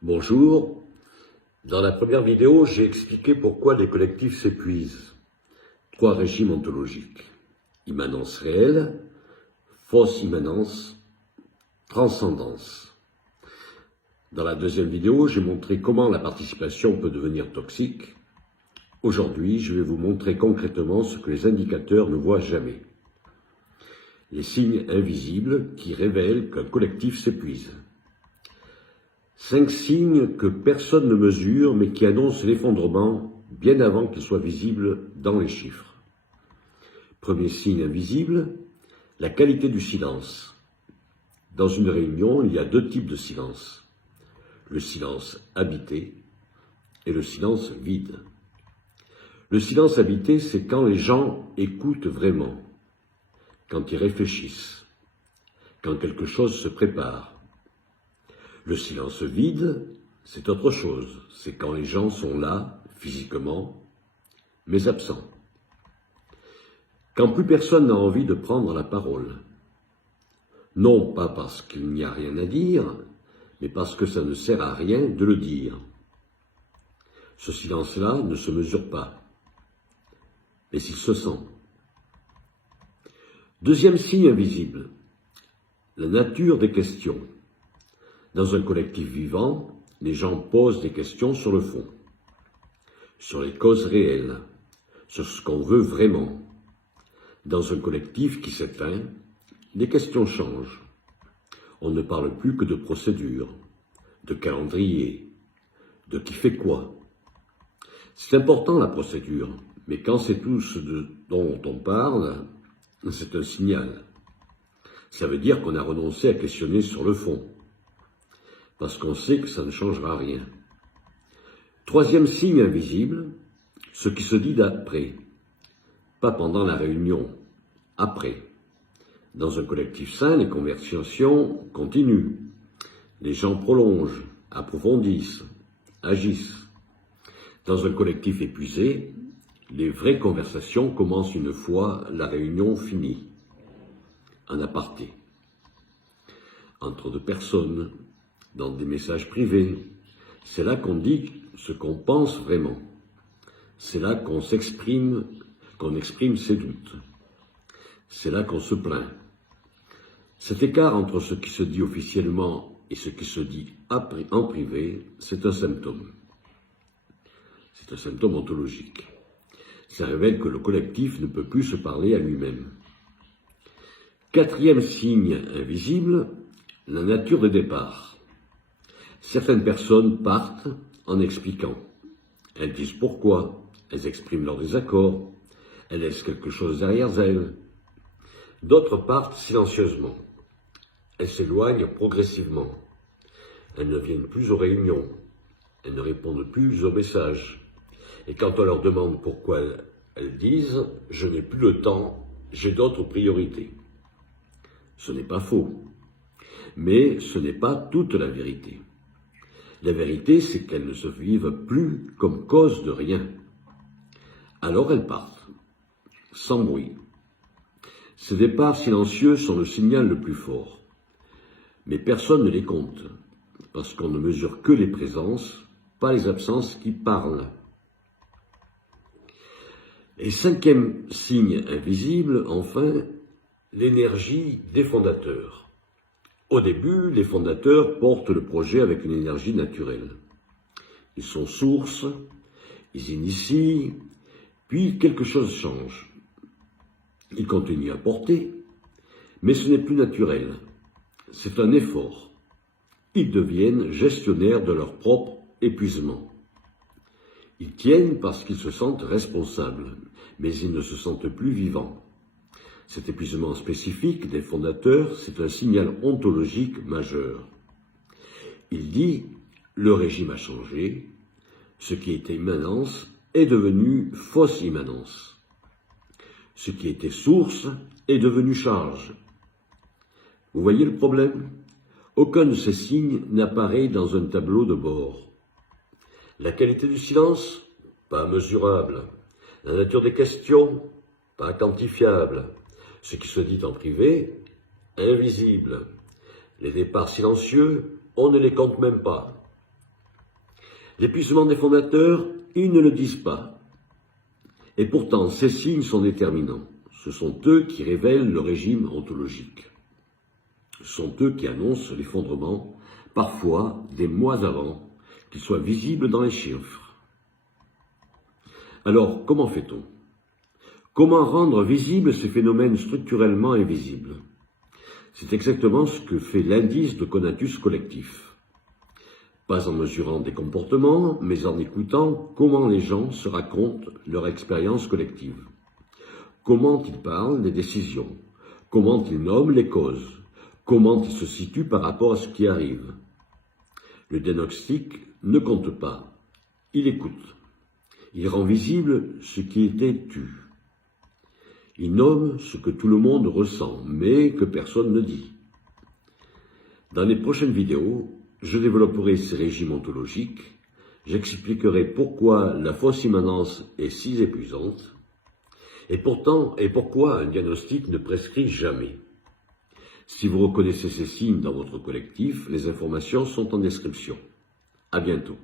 Bonjour. Dans la première vidéo, j'ai expliqué pourquoi les collectifs s'épuisent. 3 régimes ontologiques. Immanence réelle, fausse immanence, transcendance. Dans la deuxième vidéo, j'ai montré comment la participation peut devenir toxique. Aujourd'hui, je vais vous montrer concrètement ce que les indicateurs ne voient jamais. Les signes invisibles qui révèlent qu'un collectif s'épuise. 5 signes que personne ne mesure mais qui annoncent l'effondrement bien avant qu'ils soient visibles dans les chiffres. Premier signe invisible, la qualité du silence. Dans une réunion, il y a 2 types de silence. Le silence habité et le silence vide. Le silence habité, c'est quand les gens écoutent vraiment, quand ils réfléchissent, quand quelque chose se prépare. Le silence vide, c'est autre chose. C'est quand les gens sont là, physiquement, mais absents. Quand plus personne n'a envie de prendre la parole. Non pas parce qu'il n'y a rien à dire, mais parce que ça ne sert à rien de le dire. Ce silence-là ne se mesure pas, mais s'il se sent. Deuxième signe invisible, la nature des questions. Dans un collectif vivant, les gens posent des questions sur le fond, sur les causes réelles, sur ce qu'on veut vraiment. Dans un collectif qui s'éteint, les questions changent. On ne parle plus que de procédure, de calendrier, de qui fait quoi. C'est important la procédure, mais quand c'est tout ce dont on parle, c'est un signal. Ça veut dire qu'on a renoncé à questionner sur le fond, parce qu'on sait que ça ne changera rien. Troisième signe invisible, ce qui se dit d'après. Pas pendant la réunion, après. Dans un collectif sain, les conversations continuent. Les gens prolongent, approfondissent, agissent. Dans un collectif épuisé, les vraies conversations commencent une fois la réunion finie. En aparté. Entre 2 personnes, dans des messages privés. C'est là qu'on dit ce qu'on pense vraiment. C'est là qu'on exprime ses doutes. C'est là qu'on se plaint. Cet écart entre ce qui se dit officiellement et ce qui se dit en privé, c'est un symptôme. C'est un symptôme ontologique. Ça révèle que le collectif ne peut plus se parler à lui-même. 4e signe invisible, la nature des départs. Certaines personnes partent en expliquant. Elles disent pourquoi, elles expriment leur désaccord, elles laissent quelque chose derrière elles. D'autres partent silencieusement. Elles s'éloignent progressivement. Elles ne viennent plus aux réunions. Elles ne répondent plus aux messages. Et quand on leur demande pourquoi, elles disent « Je n'ai plus le temps, j'ai d'autres priorités ». Ce n'est pas faux. Mais ce n'est pas toute la vérité. La vérité, c'est qu'elles ne se vivent plus comme cause de rien. Alors elles partent, sans bruit. Ces départs silencieux sont le signal le plus fort. Mais personne ne les compte, parce qu'on ne mesure que les présences, pas les absences qui parlent. Et 5e signe invisible, enfin, l'énergie des fondateurs. Au début, les fondateurs portent le projet avec une énergie naturelle. Ils sont sources, ils initient, puis quelque chose change. Ils continuent à porter, mais ce n'est plus naturel. C'est un effort. Ils deviennent gestionnaires de leur propre épuisement. Ils tiennent parce qu'ils se sentent responsables, mais ils ne se sentent plus vivants. Cet épuisement spécifique des fondateurs, c'est un signal ontologique majeur. Il dit « le régime a changé, ce qui était immanence est devenu fausse immanence. Ce qui était source est devenu charge. » Vous voyez le problème? Aucun de ces signes n'apparaît dans un tableau de bord. La qualité du silence? Pas mesurable. La nature des questions? Pas quantifiable. Ce qui se dit en privé, invisible. Les départs silencieux, on ne les compte même pas. L'épuisement des fondateurs, ils ne le disent pas. Et pourtant, ces signes sont déterminants. Ce sont eux qui révèlent le régime ontologique. Ce sont eux qui annoncent l'effondrement, parfois des mois avant, qu'il soit visible dans les chiffres. Alors, comment fait-on? Comment rendre visibles ces phénomènes structurellement invisibles? C'est exactement ce que fait l'indice de conatus collectif. Pas en mesurant des comportements, mais en écoutant comment les gens se racontent leur expérience collective. Comment ils parlent des décisions, comment ils nomment les causes, comment ils se situent par rapport à ce qui arrive. Le diagnostic ne compte pas, il écoute. Il rend visible ce qui était tu. Il nomme ce que tout le monde ressent, mais que personne ne dit. Dans les prochaines vidéos, je développerai ces régimes ontologiques, j'expliquerai pourquoi la fausse immanence est si épuisante, et pourquoi un diagnostic ne prescrit jamais. Si vous reconnaissez ces signes dans votre collectif, les informations sont en description. À bientôt.